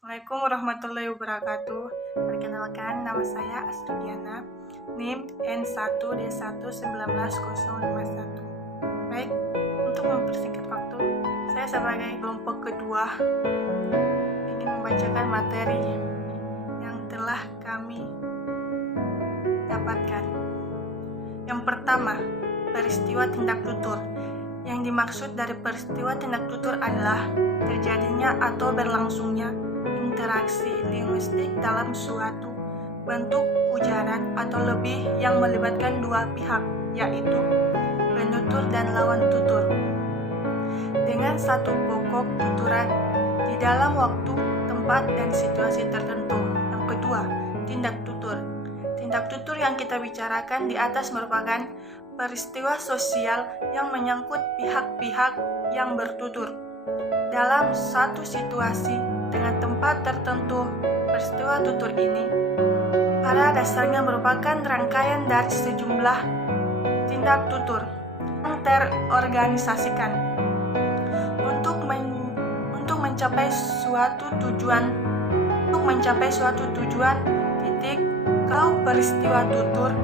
Assalamualaikum warahmatullahi wabarakatuh. Perkenalkan, nama saya Astridiana, NIM N1D1190051. Baik, untuk mempersingkat waktu, saya sebagai kelompok kedua ingin membacakan materi yang telah kami dapatkan. Yang pertama, peristiwa tindak tutur. Yang dimaksud dari peristiwa tindak tutur adalah terjadinya atau berlangsungnya interaksi linguistik dalam suatu bentuk ujaran atau lebih yang melibatkan dua pihak, yaitu penutur dan lawan tutur, dengan satu pokok tuturan di dalam waktu, tempat, dan situasi tertentu. Yang kedua, tindak tutur. Tindak tutur yang kita bicarakan di atas merupakan peristiwa sosial yang menyangkut pihak-pihak yang bertutur dalam satu situasi dengan tempat tertentu. Peristiwa tutur ini pada dasarnya merupakan rangkaian dari sejumlah tindak tutur yang terorganisasikan untuk mencapai suatu tujuan. Kalau peristiwa tutur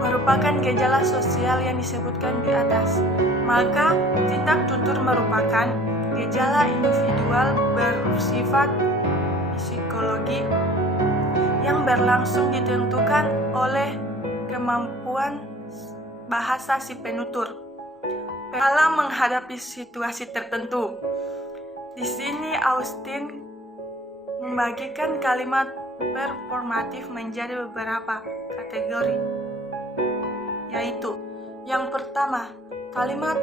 merupakan gejala sosial yang disebutkan di atas, maka tindak tutur merupakan gejala individual bersifat psikologi yang berlangsung ditentukan oleh kemampuan bahasa si penutur dalam menghadapi situasi tertentu. Di sini Austin membagikan kalimat performatif menjadi beberapa kategori, yaitu yang pertama, kalimat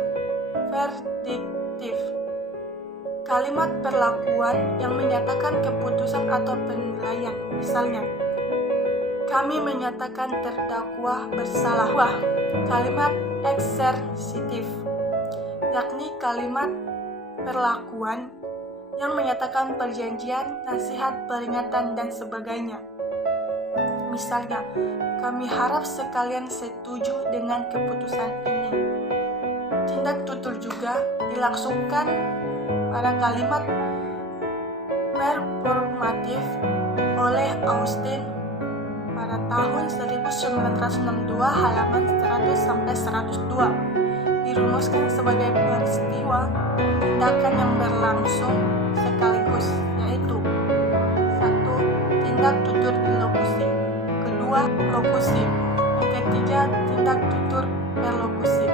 verdiktif. Kalimat perlakuan yang menyatakan keputusan atau penilaian. Misalnya, kami menyatakan terdakwa bersalah. Dua, kalimat eksersitif, yakni kalimat perlakuan yang menyatakan perjanjian, nasihat, peringatan, dan sebagainya. Misalnya, kami harap sekalian setuju dengan keputusan ini. Tindak tutur juga dilangsungkan pada kalimat performatif oleh Austin pada tahun 1962 halaman 100-102. Dirumuskan sebagai peristiwa tindakan yang berlangsung sekaligus, yaitu 1. Tindak tutur ilokusi. Kedua, lokusi. Yang ketiga, tindak tutur perlokusi.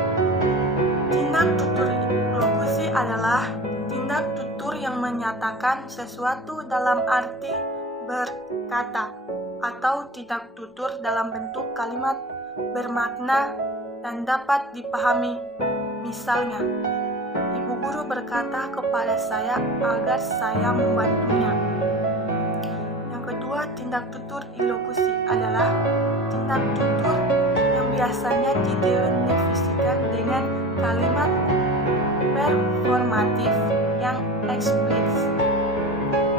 Tindak tutur lokusi adalah tindak tutur yang menyatakan sesuatu dalam arti berkata, atau tindak tutur dalam bentuk kalimat bermakna dan dapat dipahami. Misalnya, ibu guru berkata kepada saya agar saya membantunya. Yang kedua, tindak tutur ilokusi adalah tindak tutur yang biasanya didefinisikan dengan kalimat performatif yang eksplisit.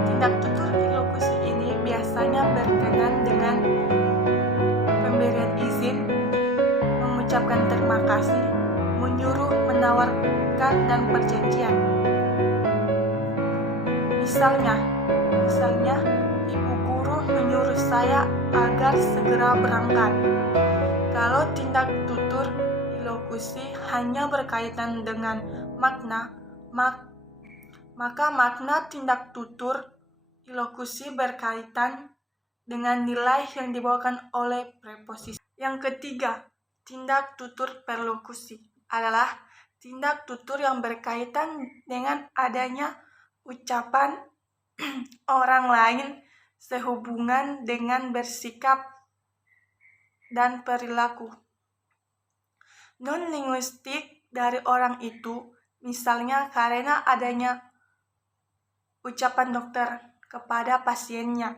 Tindak tutur ilokusi ini biasanya berkenaan dengan pemberian izin, mengucapkan terima kasih, menyuruh, menawarkan, dan perjanjian. Misalnya, ibu guru menyuruh saya agar segera berangkat. Kalau tindak tutur ilokusi hanya berkaitan dengan makna, maka makna tindak tutur ilokusi berkaitan dengan nilai yang dibawakan oleh preposisi. Yang ketiga, tindak tutur perlokusi adalah tindak tutur yang berkaitan dengan adanya ucapan orang lain sehubungan dengan bersikap dan perilaku non-linguistik dari orang itu. Misalnya karena adanya ucapan dokter kepada pasiennya,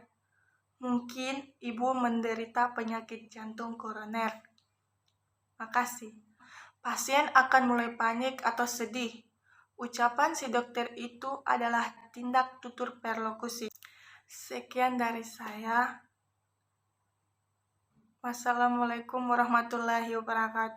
mungkin ibu menderita penyakit jantung koroner. Makasih. Pasien akan mulai panik atau sedih. Ucapan si dokter itu adalah tindak tutur perlokusi. Sekian dari saya. Wassalamualaikum warahmatullahi wabarakatuh.